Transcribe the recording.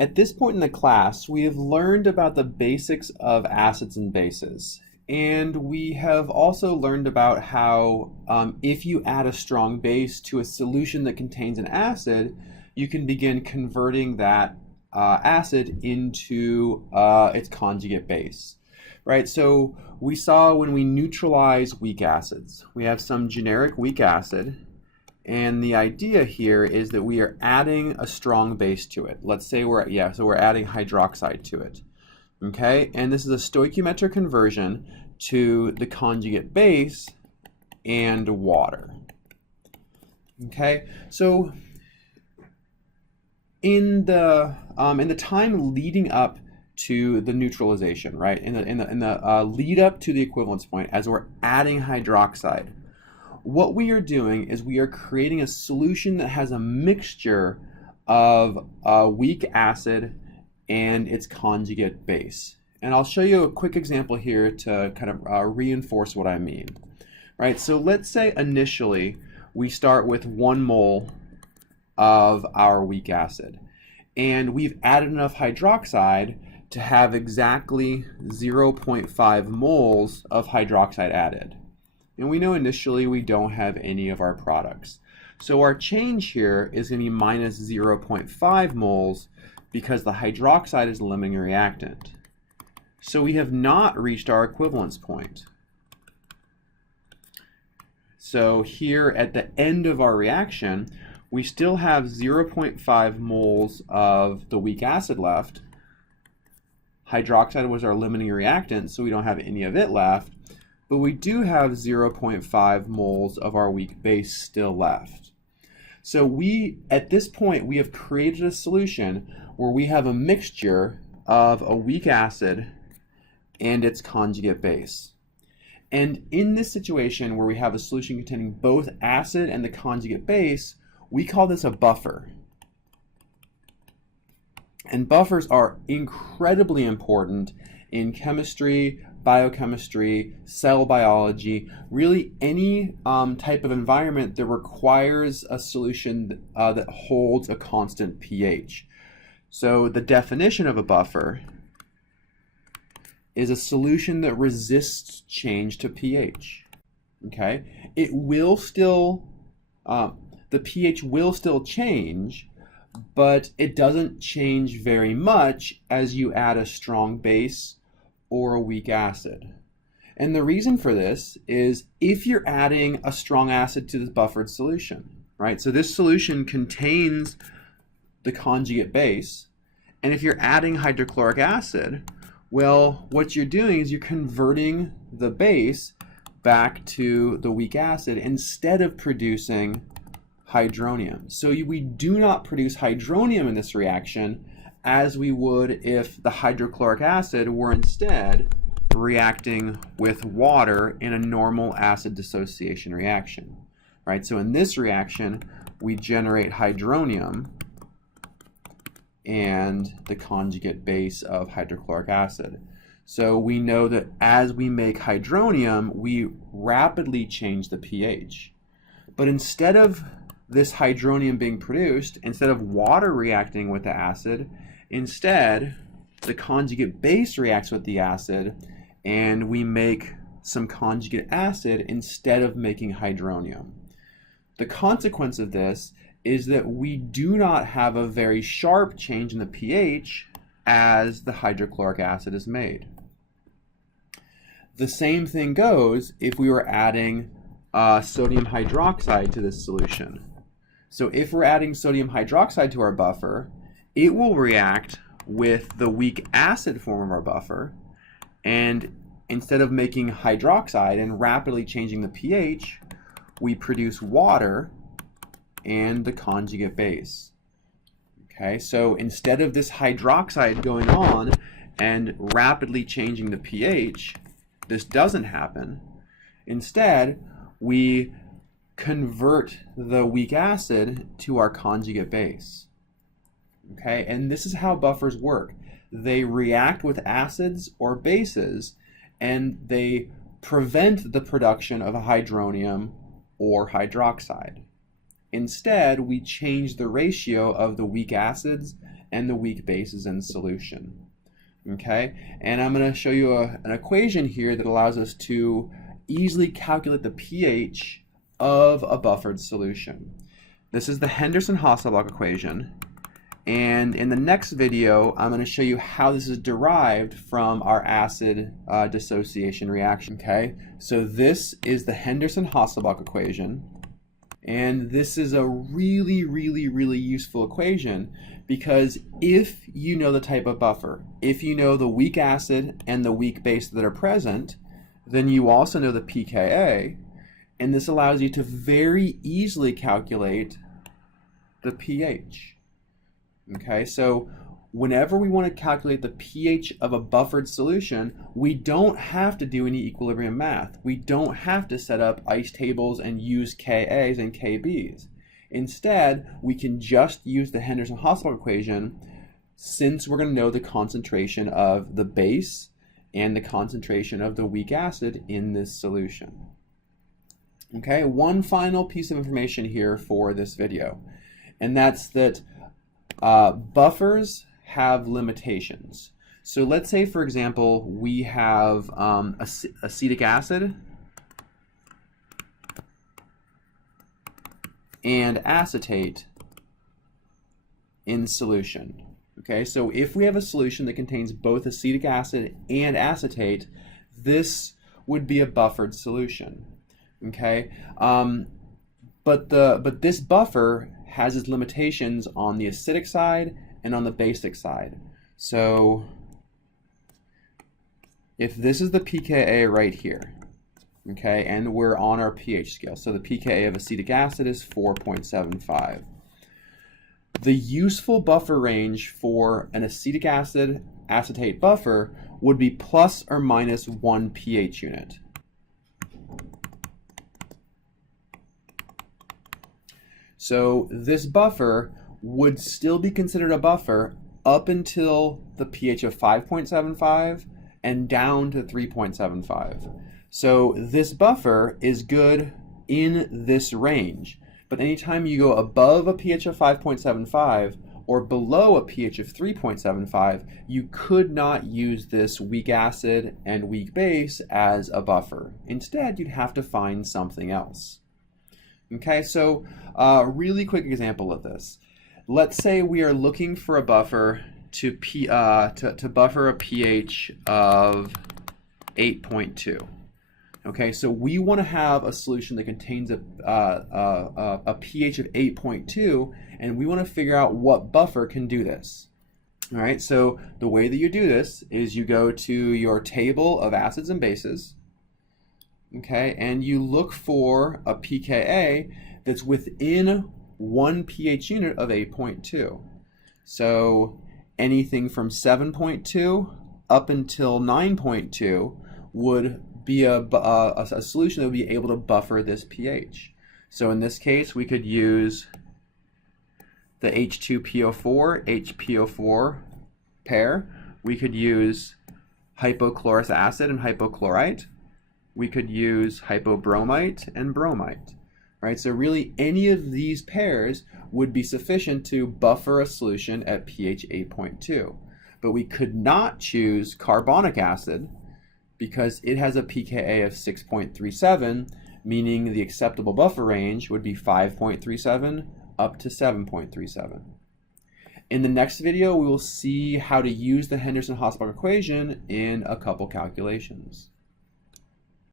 At this point in the class, we have learned about the basics of acids and bases. And we have also learned about how if you add a strong base to a solution that contains an acid, you can begin converting that acid into its conjugate base. Right, so we saw when we neutralize weak acids, we have some generic weak acid, and the idea here is that we are adding a strong base to it. Let's say we're adding hydroxide to it. Okay, and this is a stoichiometric conversion to the conjugate base and water. Okay, so in the time leading up to the neutralization, right? In the lead up to the equivalence point, as we're adding hydroxide, what we are doing is we are creating a solution that has a mixture of a weak acid and its conjugate base. And I'll show you a quick example here to kind of reinforce what I mean. Right? So let's say initially we start with 1 mole of our weak acid, and we've added enough hydroxide to have exactly 0.5 moles of hydroxide added. And we know initially we don't have any of our products. So our change here is going to be minus 0.5 moles because the hydroxide is the limiting reactant. So we have not reached our equivalence point. So here at the end of our reaction, we still have 0.5 moles of the weak acid left. Hydroxide was our limiting reactant, so we don't have any of it left, but we do have 0.5 moles of our weak base still left. So at this point, we have created a solution where we have a mixture of a weak acid and its conjugate base. And in this situation where we have a solution containing both acid and the conjugate base, we call this a buffer. And buffers are incredibly important in chemistry, biochemistry, cell biology, really any type of environment that requires a solution that holds a constant pH. So the definition of a buffer is a solution that resists change to pH. Okay? It will still, the pH will still change, but it doesn't change very much as you add a strong base or a weak acid. And the reason for this is if you're adding a strong acid to this buffered solution, right? So this solution contains the conjugate base, and if you're adding hydrochloric acid, well, what you're doing is you're converting the base back to the weak acid instead of producing hydronium. So we do not produce hydronium in this reaction as we would if the hydrochloric acid were instead reacting with water in a normal acid dissociation reaction. Right? So in this reaction, we generate hydronium and the conjugate base of hydrochloric acid. So we know that as we make hydronium, we rapidly change the pH. But instead of this hydronium being produced, instead of water reacting with the acid, instead the conjugate base reacts with the acid and we make some conjugate acid instead of making hydronium. The consequence of this is that we do not have a very sharp change in the pH as the hydrochloric acid is made. The same thing goes if we were adding sodium hydroxide to this solution. So if we're adding sodium hydroxide to our buffer, it will react with the weak acid form of our buffer, and instead of making hydroxide and rapidly changing the pH, we produce water and the conjugate base. Okay, so instead of this hydroxide going on and rapidly changing the pH, this doesn't happen. Instead, we convert the weak acid to our conjugate base. Okay, and this is how buffers work. They react with acids or bases, and they prevent the production of a hydronium or hydroxide. Instead, we change the ratio of the weak acids and the weak bases in solution. Okay, and I'm going to show you an equation here that allows us to easily calculate the pH of a buffered solution. This is the Henderson-Hasslebalch equation, and in the next video I'm going to show you how this is derived from our acid dissociation reaction. Okay, so this is the Henderson-Hasslebalch equation, and this is a really useful equation because if you know the type of buffer, if you know the weak acid and the weak base that are present, then you also know the pKa, and this allows you to very easily calculate the pH. Okay, so whenever we want to calculate the pH of a buffered solution, we don't have to do any equilibrium math. We don't have to set up ice tables and use Kas and Kbs. Instead, we can just use the Henderson-Hasslebalch equation since we're going to know the concentration of the base and the concentration of the weak acid in this solution. Okay, one final piece of information here for this video, and that's that buffers have limitations. So let's say, for example, we have acetic acid and acetate in solution. Okay, so if we have a solution that contains both acetic acid and acetate, this would be a buffered solution. Okay, but this buffer has its limitations on the acidic side and on the basic side. So if this is the pKa right here, okay, and we're on our pH scale, so the pKa of acetic acid is 4.75. The useful buffer range for an acetic acid acetate buffer would be plus or minus 1 pH unit. So this buffer would still be considered a buffer up until the pH of 5.75 and down to 3.75. So this buffer is good in this range, but anytime you go above a pH of 5.75 or below a pH of 3.75, you could not use this weak acid and weak base as a buffer. Instead, you'd have to find something else. Okay, so a really quick example of this. Let's say we are looking for a buffer to buffer a pH of 8.2. Okay, so we want to have a solution that contains a pH of 8.2, and we want to figure out what buffer can do this. All right, so the way that you do this is you go to your table of acids and bases, okay, and you look for a pKa that's within 1 pH unit of 8.2. So anything from 7.2 up until 9.2 would be a solution that would be able to buffer this pH. So in this case, we could use the H2PO4, HPO4 pair. We could use hypochlorous acid and hypochlorite. We could use hypobromite and bromite. Right? So really any of these pairs would be sufficient to buffer a solution at pH 8.2. But we could not choose carbonic acid because it has a pKa of 6.37, meaning the acceptable buffer range would be 5.37 up to 7.37. In the next video, we will see how to use the Henderson-Hasslebalch equation in a couple calculations.